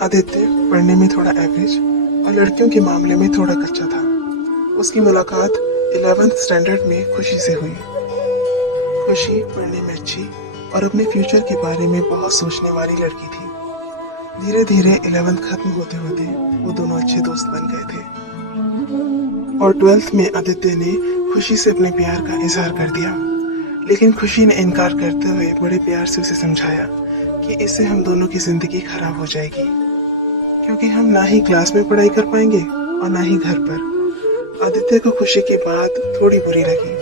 आदित्य पढ़ने में थोड़ा एवरेज और लड़कियों के मामले में थोड़ा कच्चा था। उसकी मुलाकात 11th स्टैंडर्ड में खुशी से हुई। खुशी पढ़ने में अच्छी और अपने फ्यूचर के बारे में बहुत सोचने वाली लड़की थी। धीरे धीरे 11th खत्म होते होते वो दोनों अच्छे दोस्त बन गए थे और 12th में आदित्य ने खुशी से अपने प्यार का इजहार कर दिया। लेकिन खुशी ने इनकार करते हुए बड़े प्यार से उसे समझाया कि इससे हम दोनों की जिंदगी खराब हो जाएगी, क्योंकि हम ना ही क्लास में पढ़ाई कर पाएंगे और ना ही घर पर। आदित्य को खुशी की बात थोड़ी बुरी लगी,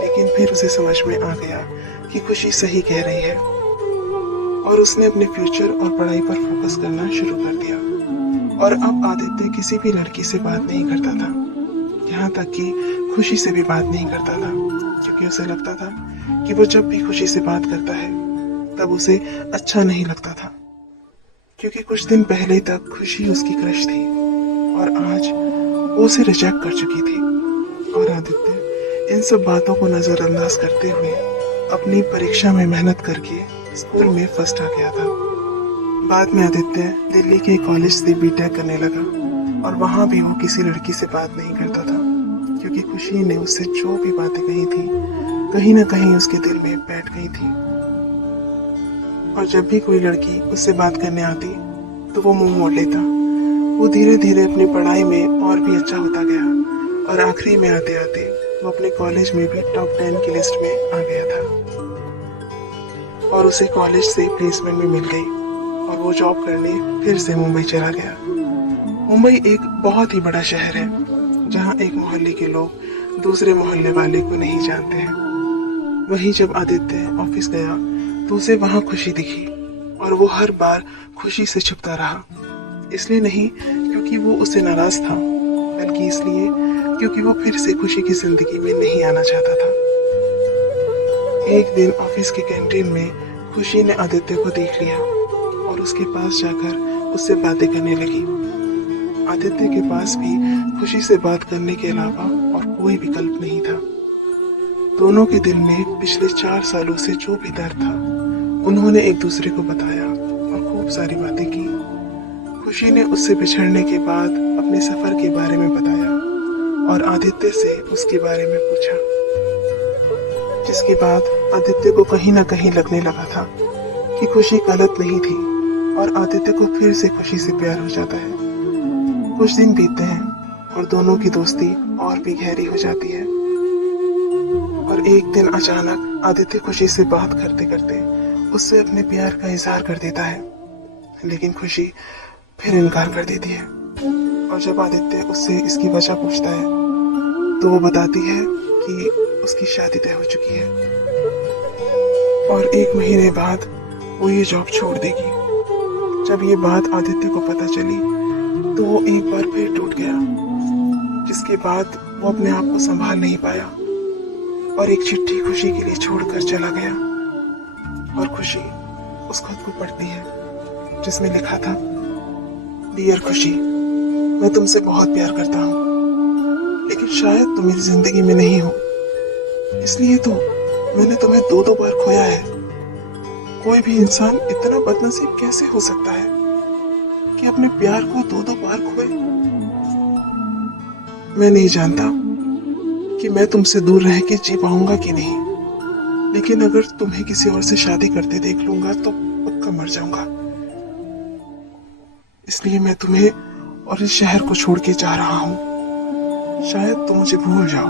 लेकिन फिर उसे समझ में आ गया कि खुशी सही कह रही है और उसने अपने फ्यूचर और पढ़ाई पर फोकस करना शुरू कर दिया। और अब आदित्य किसी भी लड़की से बात नहीं करता था, यहाँ तक कि खुशी से भी बात नहीं करता था, क्योंकि उसे लगता था कि वो जब भी खुशी से बात करता है तब उसे अच्छा नहीं लगता था, क्योंकि कुछ दिन पहले तक खुशी उसकी क्रश थी और आज वो उसे रिजेक्ट कर चुकी थी। और आदित्य इन सब बातों को नजरअंदाज करते हुए अपनी परीक्षा में मेहनत करके स्कूल में फर्स्ट आ गया था। बाद में आदित्य दिल्ली के कॉलेज से बीटेक करने लगा और वहां भी वो किसी लड़की से बात नहीं करता था, क्योंकि खुशी ने उससे जो भी बातें कही थी कहीं ना कहीं उसके दिल में बैठ गई थी। और जब भी कोई लड़की उससे बात करने आती तो वो मुंह मोड़ लेता। वो धीरे धीरे अपनी पढ़ाई में और भी अच्छा होता गया और आखिरी में आते आते वो अपने कॉलेज में भी टॉप 10 की लिस्ट में आ गया था और उसे कॉलेज से प्लेसमेंट भी मिल गई और वो जॉब करने फिर से मुंबई चला गया। मुंबई एक बहुत ही बड़ा शहर है, जहाँ एक मोहल्ले के लोग दूसरे मोहल्ले वाले को नहीं जानते हैं। वहीं जब आदित्य ऑफिस गया तो उसे वहां खुशी दिखी और वो हर बार खुशी से छुपता रहा। इसलिए नहीं क्योंकि वो उससे नाराज था, बल्कि इसलिए क्योंकि वो फिर से खुशी की जिंदगी में नहीं आना चाहता था। एक दिन ऑफिस की कैंटीन में खुशी ने आदित्य को देख लिया और उसके पास जाकर उससे बातें करने लगी। आदित्य के पास भी खुशी से बात करने के अलावा और कोई विकल्प नहीं था। दोनों के दिल में पिछले 4 सालों से जो भी दर्द था उन्होंने एक दूसरे को बताया और खूब सारी बातें की। खुशी ने उससे बिछड़ने के बाद अपने सफर के बारे में बताया और आदित्य से उसके बारे में पूछा, जिसके बाद आदित्य को कहीं ना कहीं लगने लगा था कि खुशी गलत नहीं थी और आदित्य को फिर से खुशी से प्यार हो जाता है। कुछ दिन बीतते हैं और दोनों की दोस्ती और भी गहरी हो जाती है। और एक दिन अचानक आदित्य खुशी से बात करते करते उससे अपने प्यार का इजहार कर देता है, लेकिन खुशी फिर इनकार कर देती है। और जब आदित्य उससे इसकी वजह पूछता है तो वो बताती है कि उसकी शादी तय हो चुकी है और 1 महीने बाद वो ये जॉब छोड़ देगी। जब ये बात आदित्य को पता चली तो वो एक बार फिर टूट गया, जिसके बाद वो अपने आप को संभाल नहीं पाया और एक चिट्ठी खुशी के लिए छोड़कर चला गया। और खुशी उस खत को पढ़ती है, जिसमें लिखा था, डियर खुशी, मैं तुमसे बहुत प्यार करता हूँ, लेकिन शायद तुम मेरी जिंदगी में नहीं हो, इसलिए तो मैंने तुम्हें 2-2 बार खोया है। कोई भी इंसान इतना बदनसीब कैसे हो सकता है कि अपने प्यार को 2-2 बार खोए। मैं नहीं जानता कि मैं तुमसे दूर रह के जी पाऊंगा कि नहीं, लेकिन अगर तुम्हें किसी और से शादी करते देख लूंगा तो पक्का मर जाऊंगा। इसलिए मैं तुम्हें और इस शहर को छोड़ के जा रहा हूँ। शायद तुम मुझे भूल जाओ,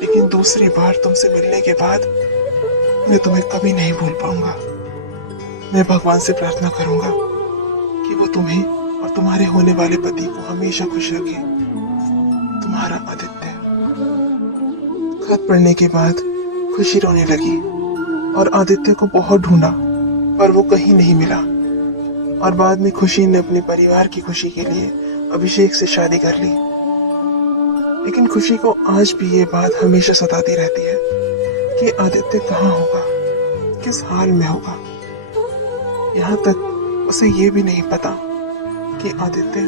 लेकिन दूसरी बार तुमसे मिलने के बाद मैं तुम्हें कभी नहीं भूल पाऊंगा। मैं भगवान से प्रार्थना करूंगा कि वो तुम्हें और तुम्हारे होने वाले पति को हमेशा खुश रखे। तुम्हारा आदित्य। खत पढ़ने के बाद खुशी रोने लगी और आदित्य को बहुत ढूंढा, पर वो कहीं नहीं मिला। और बाद में खुशी ने अपने परिवार की खुशी के लिए अभिषेक से शादी कर ली। लेकिन खुशी को आज भी ये बात हमेशा सताती रहती है कि आदित्य कहाँ होगा, किस हाल में होगा। यहाँ तक उसे ये भी नहीं पता कि आदित्य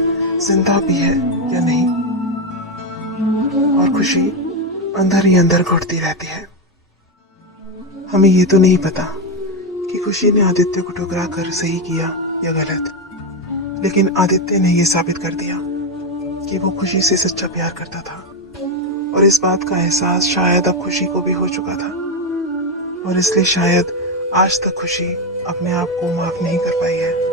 जिंदा भी है या नहीं। और खुशी अंदर ही अंदर घुटती रहती है। हमें ये तो नहीं पता कि खुशी ने आदित्य को ठुकरा कर सही किया या गलत, लेकिन आदित्य ने यह साबित कर दिया कि वो खुशी से सच्चा प्यार करता था, और इस बात का एहसास शायद अब खुशी को भी हो चुका था, और इसलिए शायद आज तक खुशी अपने आप को माफ नहीं कर पाई है।